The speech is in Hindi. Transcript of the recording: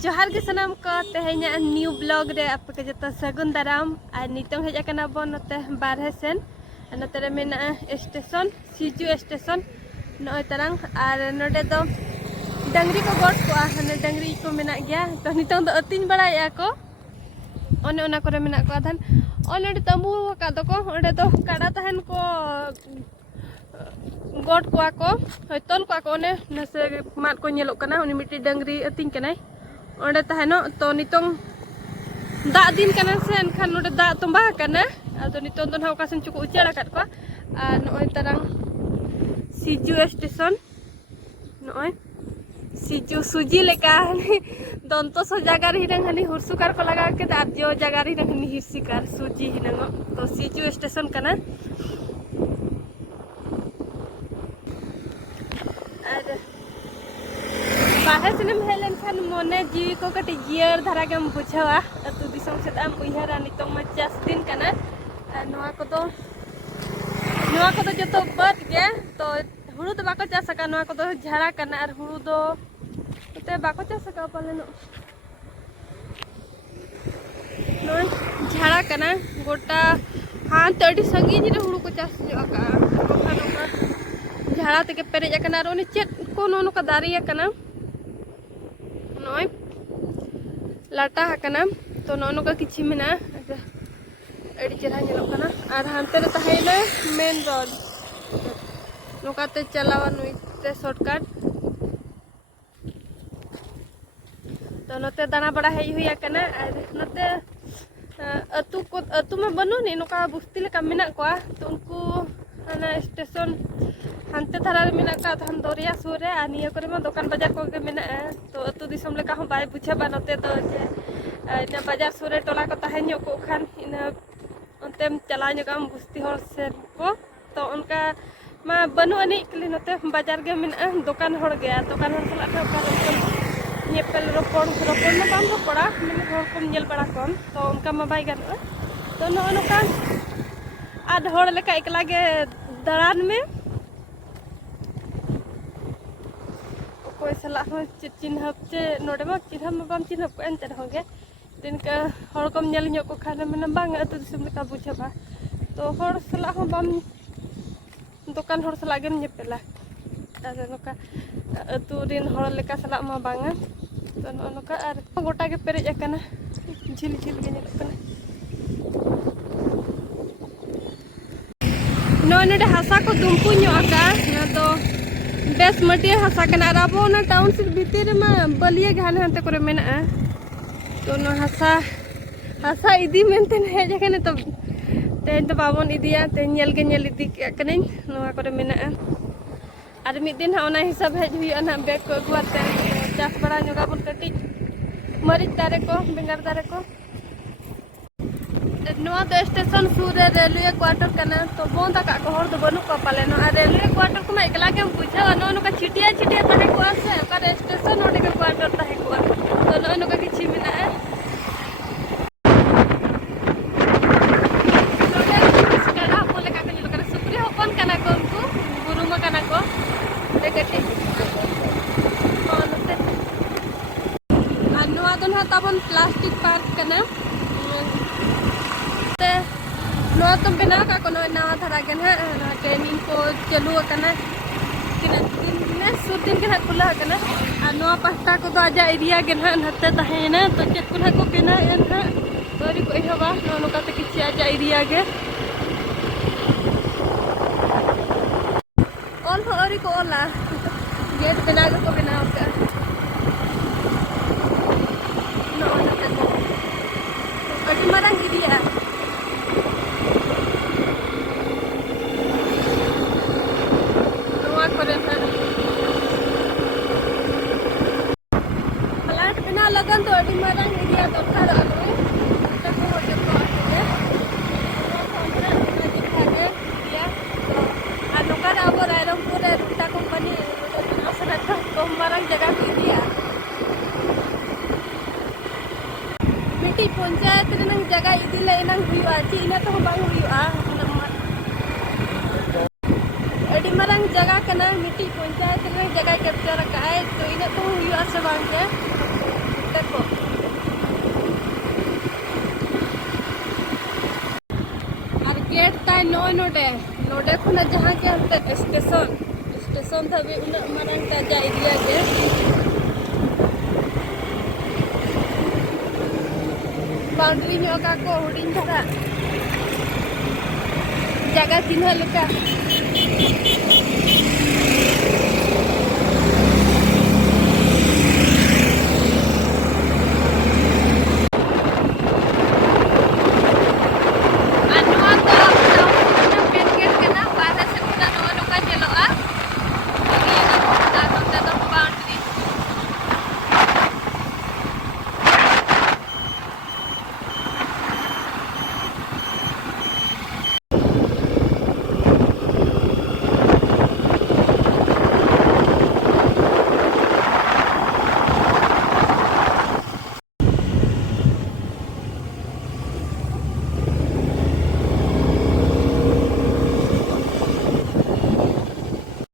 जोहार के सनाम को तेहेኛ न्यू ब्लॉग रे आपे के जता सगुन दाराम आ नितों हेज अकना बन नते बारहे सेन नते रे मेना स्टेशन सीजू स्टेशन नय तरंग आर नडे दो डंगरी को गोट को हने डंगरी को मेना गया तो नितों दो अतिन बड़ाया को ओने ओना करे मेना को आधन ओने तंबू का दो को ओडे दो काडा तहन को गोट को तोल को ओने नसे मात को नेलो कना उनी मिट्टी डंगरी अतिन कनाय ओडे तहनो तो नितों दा दिन कना से एनखान ओडे दा तंबा कना आदो नितों दो ना ओकासन चुको उचेड़ा काट को आ नय तरंग सीजू स्टेशन नय सीजू सुजी लेका दंतो सो जगह हिरंग हनी हुरसुकार को लगा के आर जो जगह हिरंग हनी हिरसिकार सुजी हिरंग तो सीजू स्टेशन कना आर बाहे सिनेम हेलन खान मोने जीवी को कटी जियर धारा के बुझावा अतु दिसम से आम उइहारा नितो म 50 दिन कना नोआ को तो जतो बद गे तो हुड़ू तो बाको चास का नोआ को तो झाड़ा कना और हुड़ू दो ते बाको चास का पालेनो नोय झाड़ा कना गोटा हां तड़ी संगीन रे हुड़ू को चास जो का नोका झाड़ा ते के पेरेज कना और ओने चेत को नो का दारिया कना नोय लाटा कना तो नो का किछि मेना अड़ी चेहरा नेलो कना और हानते रे तहाइले मेन रोड नोकाते चलावा नुइते शॉर्टकट तो नते दाना बड़ा हेज हुई कना और नते अतु में बनो नि नोका बुस्ती लेका मेना कोआ तो उनको ना स्टेशन हानते धारा रे मेना का धान दरिया सुर रे आ निया करे में दुकान बाजार को के मेना तो अतु दिसम लेका हम बाय बुझाबा नते तो जे इना बाजार सुर रे टोला को तहाइनो को खान इना अंतेम चला हम बुस्ती हर से को तो उनका मा बनु अनी कली नते बाजार के मेना दुकान हर गया दुकान हर सला का नेपल रोपण में काम रोपड़ा मैंने हर कम नेल बड़ा कम तो उनका मा बाय गन तो नो का आध हर लेका एकला के दरान में कोई सला हो चिन्ह चे नोडे मा चिन्ह में बाम चिन्ह को एंते होगे दिन का हर कम नेल ᱧᱚᱜ को खाना में बांग अतु दिसम लेका बुझाबा तो हर सला हो बाम दुकान हर सला गेम नेपेला आरो नोका अतु रिन हर लेका सला मा बांगा तो नोका आर गोटा के पेरेज अकना झिल झिल के नेलो कना नोने हासा को दुमपु ᱧᱚᱜ ना तो बेस मटिया हासा कना और अब ना टाउनशिप भीतर में बलिया घाने हानते करे मेना तो नो हासा इदी मेनते हेज कने तो तेन तो बाबन इदिया ते नेल के नेल इदी कने नोआ करे मेना और मिद दिन हा ओना हिसाब हेज हुई ना बैग को अगुआते चास बड़ा ᱧᱚᱜᱟ बन कटी मरीच दारे को बेंगार दारे को नोआ तो स्टेशन सुर रे रेलवे क्वार्टर कना तो बंद का को हर दो बनु को पाले नो रेलवे क्वार्टर को एकला के बुझा नो का छिटिया छिटिया तहे को से का स्टेशन ओडे के क्वार्टर तहे को तो नो का किछि मिना स्कड़ा बोले का के लोग सुप्री होपन कना को उनको गुरुमा कना को देखते नते नोआ तो ना तबन प्लास्टिक पार्क कना नोआ तो बना का कोनो नवा धरा के ना ट्रेनिंग को चलू कना किन दिन ने सुदिन के खुला कना आ नोआ पास्ता को तो आजा एरिया के ना नते तहेना तो चेक कुला को केना एन ना तोरी को हवा नो का ते किछि आजा एरिया के ऑल होरी को ओला गेट बना को बनाओ का नो नते अडी मारंग एरिया लगन तो अड़ी मारंग एरिया तो थारा आलोय तको होते को आके दिखागे दिया आ नोकर अब रायरंगपुर रे रुटा कंपनी असरा तो मारंग जगह को दिया मिट्टी पंचायत रे जगह इदिले नंग हुआ ची इना तो बांग हुआ अड़ी मारंग जगह कना मिट्टी पंचायत रे जगह कैप्चर का है तो इना तो हुआ से बांग के देखो नोडे नोडे खुना जहाँ के हंते स्टेशन धाबी उना मारंग ता एरिया के बाउंड्री को हुडिंग धरा जगह चिन्ह लेका